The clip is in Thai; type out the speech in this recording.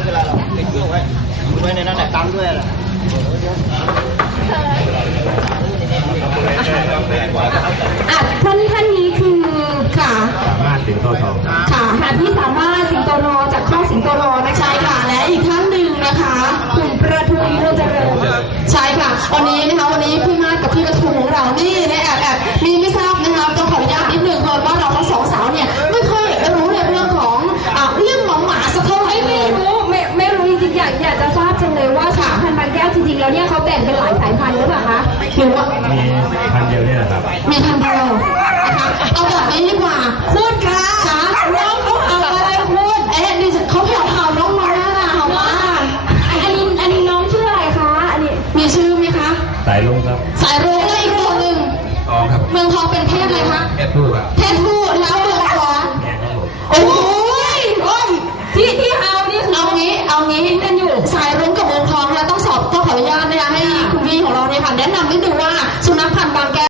ไม่เป็นไรหรอกติดเครื่องไว้ไว้ในนั้นแหละตังด้วยแหละอะท่านท่านนี้คือค่ะสามารถสิงโตทองค่ะหาที่สามารถสิงโตโนจากข้อสิงโตโนนะคะใช่ค่ะและอีกท่านหนึ่งนะคะคุณประทุมโมเจริญใช่ค่ะวันนี้นะคะวันนี้ แก้วจริงๆแล้วเนี่ยเขาแบ่งเป็นหลายสายพันธุ์หรือเปล่าคะหรือว่ามีพันเดียวเนี่ยนะครับมีพันเดียวนะคะเอาแบบนี้ดีกว่าคุณคะคะน้องเขาเอาอะไรคุณเอ๊ะดิฉันเขาเห่าเห่าน้องมาน่ะเห่ามาอันนี้อันนี้น้องชื่ออะไรคะอันนี้มีชื่อไหมคะ สายลุงครับ สายรุ้งและอีกตัวหนึ่งทองครับเมืองทองเป็นเพศอะไรคะแค่พูดครับเพศผู้แล้วเมืองทองแกครับผมโอ้ยโอ้ยที่ที่เฮานี่คือเอางี้เอางี้กันอยู่สายรุ้งกับเมืองทองแล้วต้องสอบต้องขออนุญาต แนะนำให้ดูว่าสุนัขพันธ์บางแก้ว